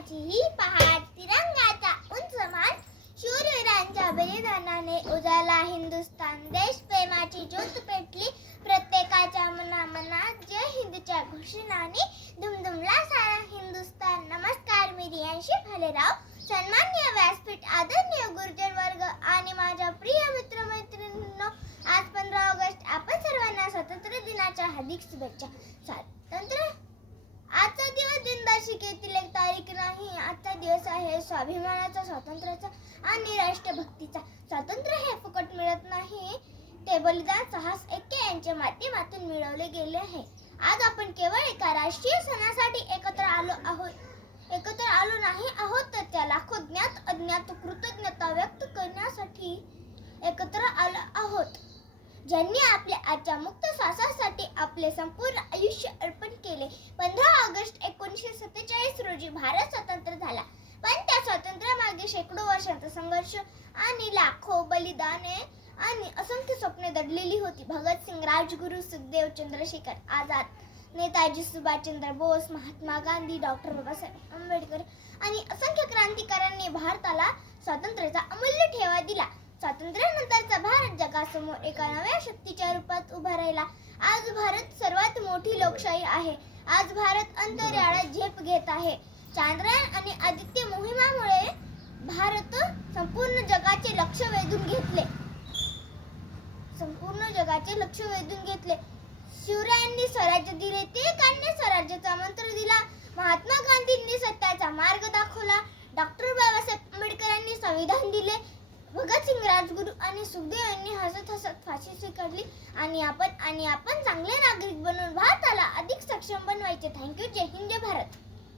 देशाची ही पहाट, तिरंगाचा उंच मान, शूरवीरांच्या बलिदानाने उजाला हिंदुस्थान. देशप्रेमाची ज्योत पेटली प्रत्येकाच्या मनामनात. जय हिंदच्या घोषणाने दुमदुमला सारा हिंदुस्थान. नमस्कार, मी रियांशी भालेराव. सन्माननीय व्यासपीठ, आदरणीय गुरुजन वर्ग आणि माझ्या प्रिय मित्रमैत्रिणींनो, आज 15 ऑगस्ट. आपण सर्वांना स्वातंत्र्य दिनाच्या हार्दिक शुभेच्छा. आजचा दिवस दिनदर्शिकेतील एक तारीख नाही. आजचा दिवस आहे स्वाभिमानाचा, स्वातंत्र्याचा आणि राष्ट्रभक्तीचा. स्वातंत्र्य हे फुकट मिळत नाही, ते बलिदान, साहस, ऐक्य यांच्या माध्यमातून मिळवले गेले आहे. आज आपण केवळ एका राष्ट्रीय सणासाठी एकत्र आलो नाही आहोत, तर त्या लाखो ज्ञात अज्ञात कृतज्ञता व्यक्त करण्यासाठी एकत्र आलो आहोत, ज्यांनी आपल्या आजच्या मुक्त श्वासासाठी आपले संपूर्ण आयुष्य अर्पण केले. 15 ऑगस्ट 1947 रोजी भारत स्वतंत्र झाला, पण त्या स्वातंत्र्यामागे शेकडो वर्षांचा संघर्ष आणि लाखो बलिदाने आणि असंख्य स्वप्ने दडलेली होती. भगतसिंग, राजगुरू, सुखदेव, चंद्रशेखर आझाद, नेताजी सुभाषचंद्र बोस, महात्मा गांधी, डॉक्टर बाबासाहेब आंबेडकर आणि असंख्य क्रांतिकारकांनी भारताला स्वातंत्र्याचा अमूल्य ठेवा दिला. स्वातंत्र्यानंतरचा भारत जगासमोर एका नव्या शक्तीच्या रूपात उभा राहिला. आज भारत सर्वात मोठी लोकशाही आहे. आज भारत अंतराळात झेप घेत आहे. चांद्रयान आणि आदित्य मोहिमामुळे भारत संपूर्ण जगाचे लक्ष वेधून घेतले. शिवरायांनी स्वराज्य दिले, टिळकांनी स्वराज्याचा मंत्र दिला. महात्मा गांधींनी सत्याचा मार्ग दाखवला. डॉक्टर बाबासाहेब आंबेडकरांनी संविधान दिले. भगतसिंग, राजगुरू आणि सुखदेव यांनी हसत हसत फाशी स्वीकारली. आणि आपण चांगले नागरिक बनवून भारताला अधिक सक्षम बनवायचे. थँक्यू. जय हिंद, जय भारत.